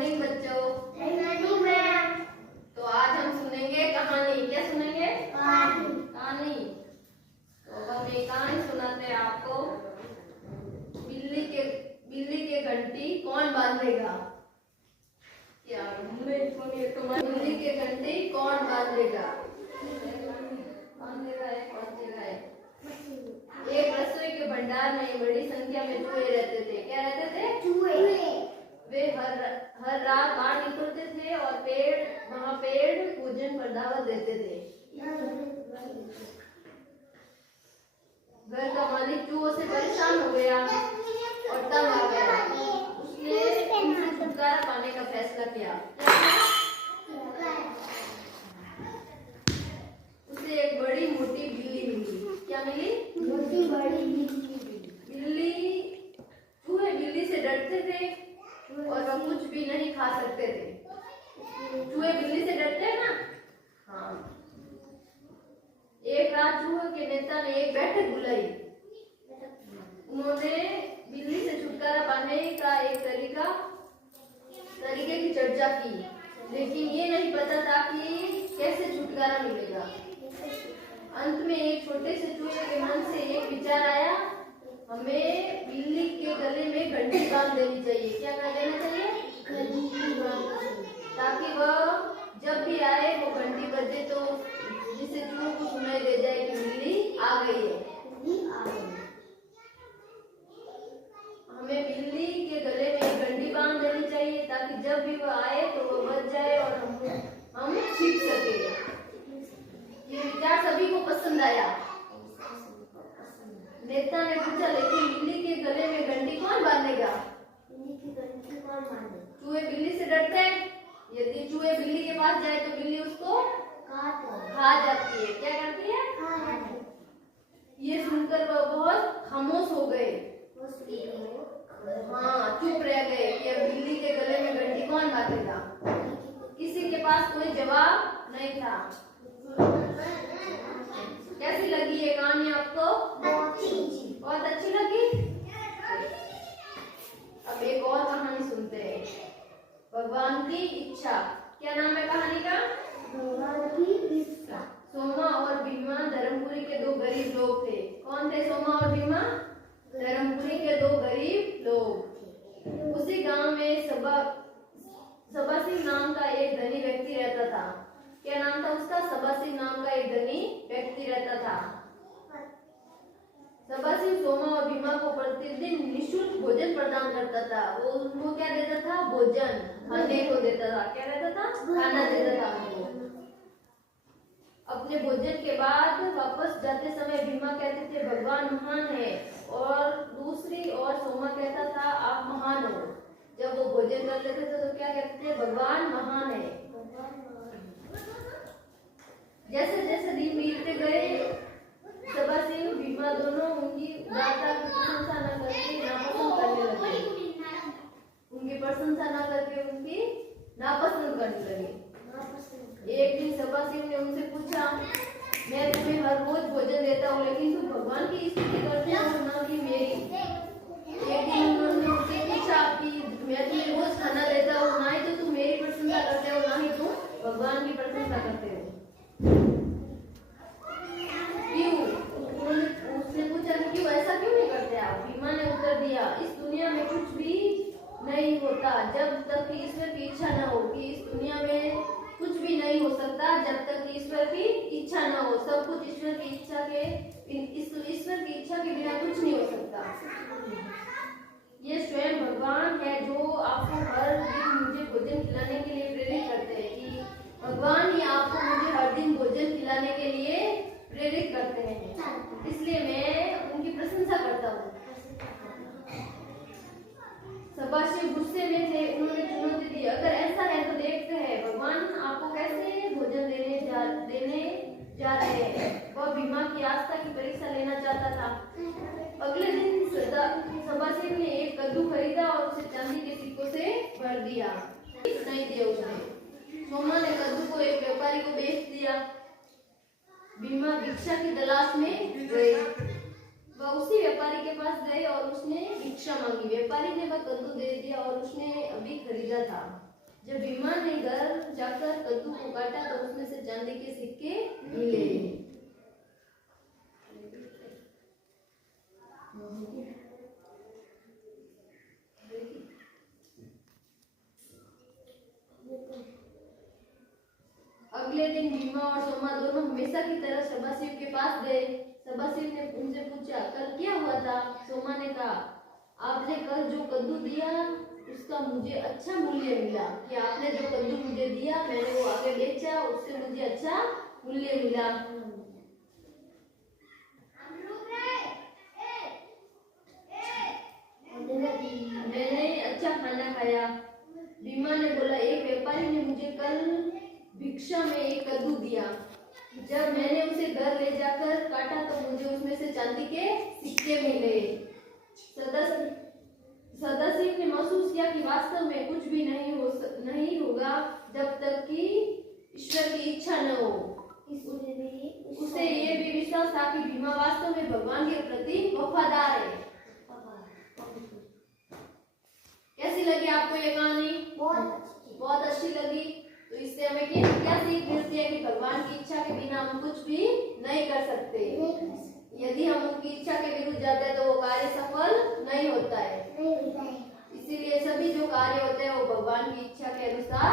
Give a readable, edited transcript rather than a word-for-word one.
Morning बच्चों। Good morning ma'am. तो आज हम सुनेंगे कहानी। क्या सुनेंगे? कहानी। तो हम एक कहानी सुनाते हैं आपको। बिल्ली के घंटी कौन बांधेगा? क्या बिल्ली के घंटी कौन बांधेगा? एक रसोई के भंडार में बड़ी संख्या में चूहे रहते थे। क्या रहते थे? चूहे। वे हर रात बाहर निकलते थे और पेड़ पूजन पर दावत देते थे। घर का मालिक चूहों से परेशान हो गया और तंग आ गया। उसने उनसे छुटकारा पाने का फैसला किया। उसे एक बड़ी मोटी बिल्ली मिली। क्या मिली? मोटी बड़ी चूहे बिल्ली से डरते थे और वह कुछ भी नहीं खा सकते थे। चूहे बिल्ली से डरते हैं ना? हाँ। एक रात चूहे के नेता ने एक बैठक बुलाई। उन्होंने बिल्ली से छुटकारा पाने का एक तरीके की चर्चा की, लेकिन ये नहीं पता था कि कैसे छुटकारा मिलेगा। अंत में एक छोटे से चूहे के मन से एक विचार आया, हमें बिल्ली के गले में घंटी बांध देनी चाहिए। क्या कर देना चाहिए? ताकि वह जब भी आए वो घंटी बजे तो जिससे चूहों को सुनाई दे जाए कि बिल्ली आ गई है। हमें बिल्ली के गले में घंटी बांध देनी चाहिए ताकि जब भी वह आए तो वो बच जाए और हम सीख सके। ये विचार सभी को पसंद आया। नेता ने पूछा, लेकिन बिल्ली के गले में घंटी कौन बांधेगा? चूहे बिल्ली से डरते हैं। यदि चूहे बिल्ली के पास जाए तो बिल्ली उसको खा जाती है। क्या करती है? ये सुनकर वह बहुत खामोश हो गए। हाँ, चुप रह गए कि अब बिल्ली के गले में घंटी कौन बांधेगा। किसी के पास कोई जवाब नहीं था। कैसी लगी ये कहानी आपको? बहुत अच्छी लगी। अब एक और कहानी सुनते हैं, भगवान की इच्छा। क्या नाम है कहानी का? भगवान की इच्छा। सोमा और भीमा धर्मपुरी के दो गरीब लोग थे। कौन थे सोमा और भीमा? धर्मपुरी के दो गरीब लोग। उसी गांव में सबासिंह नाम का एक धनी व्यक्ति रहता था। क्या नाम था उसका? सबासिंह नाम का एक धनी व्यक्ति रहता था। सबासिंह सोमा और भीमा को प्रतिदिन निःशुल्क भोजन प्रदान करता था। वो उनको क्या देता था? भोजन खाने को देता था। क्या देता था? खाना देता था उनको। अपने भोजन के बाद वापस जाते समय भीमा कहते थे, भगवान महान है, और दूसरी ओर सोमा कहता था, आप महान हो। जब वो भोजन कर लेते थे तो क्या कहते थे? भगवान महान है। जैसे जैसे दिन बीतते गए सबासिंह भीमा दोनों उनकी वार्ता की प्रशंसा न करके नापसंद करने लगे। उनकी प्रशंसा न करके उनकी नापसंद करने लगे। एक दिन सबासिंह ने उनसे पूछा, मैं तुम्हें हर रोज भोजन देता हूँ, लेकिन तुम भगवान की स्तुति करते हो ना कि मेरी। एक दिन उन्होंने उनसे पूछा कि मैं तुम्हें रोज खाना देता हूँ, ना ही तो तुम मेरी प्रशंसा करते हो, ना ही तुम भगवान की प्रशंसा करते हो। उसने पूछा कि क्यों, ऐसा क्यों नहीं करते आप? भीमा ने उत्तर दिया, इस दुनिया में कुछ भी नहीं होता जब तक कि ईश्वर की इच्छा न हो। कि इस दुनिया में कुछ भी नहीं हो सकता जब तक कि ईश्वर की इच्छा न हो। सब कुछ ईश्वर की इच्छा के बिना कुछ नहीं हो सकता। ये स्वयं भगवान है जो आपको हर दिन मुझे भोजन खिलाने के लिए प्रेरित करते हैं। कि भगवान ही आपको मुझे हर दिन भोजन खिलाने के लिए प्रेरित करते हैं, इसलिए मैं उनकी प्रशंसा करता हूँ। सबासिंह गुस्से में थे। उन्होंने चुनौती दी, अगर ऐसा है तो देखते हैं भगवान आपको कैसे भोजन देने जा रहे हैं। वह भीमा की आस्था की परीक्षा लेना चाहता था। अगले दिन सबासिंह ने एक कद्दू खरीदा और उसे चांदी के सिक्कों से भर दिया। नहीं दिया उसने। सोमा ने कद्दू को एक व्यापारी को बेच दिया। भीमा भिक्षा की तलाश में गए। वह उसी व्यापारी के पास गए और उसने भिक्षा मांगी। व्यापारी ने वह कद्दू दे दिया और उसने अभी खरीदा था। जब भीमा ने घर जाकर कद्दू को काटा तो उसमें से चांदी के सिक्के मिले। अगले दिन भीमा और सोमा दोनों हमेशा की तरह सबाशिव के पास गए। सबाशिव ने उनसे पूछा, कल क्या हुआ था? सोमा ने कहा, आपने कल जो कद्दू दिया उसका मुझे अच्छा मूल्य मिला। कि आपने जो कद्दू मुझे दिया मैंने वो आगे बेचा, उससे मुझे अच्छा मूल्य मिला। मैंने अच्छा खाना खाया। भीमा ने बोला, एक व्यापारी ने मुझे कल भिक्षा में एक कद्दू दिया। जब मैंने उसे घर ले जाकर काटा तो मुझे उसमें से चांदी के सिक्के मिले। सदाशिव ने महसूस किया कि वास्तव में कुछ भी नहीं होगा जब तक कि ईश्वर की इच्छा न हो। उसे ये भी विश्वास था कि भीमा वास्तव में भगवान के प्रति वफादार है। कैसी लगी आपको ये कहानी? बहुत अच्छी लगी। तो इससे हमें क्या सीख मिलती है कि भगवान की इच्छा के बिना हम कुछ भी नहीं कर सकते। यदि हम उनकी इच्छा के विरुद्ध जाते हैं तो वो कार्य सफल नहीं होता है। इसीलिए सभी जो कार्य होते हैं वो भगवान की इच्छा के अनुसार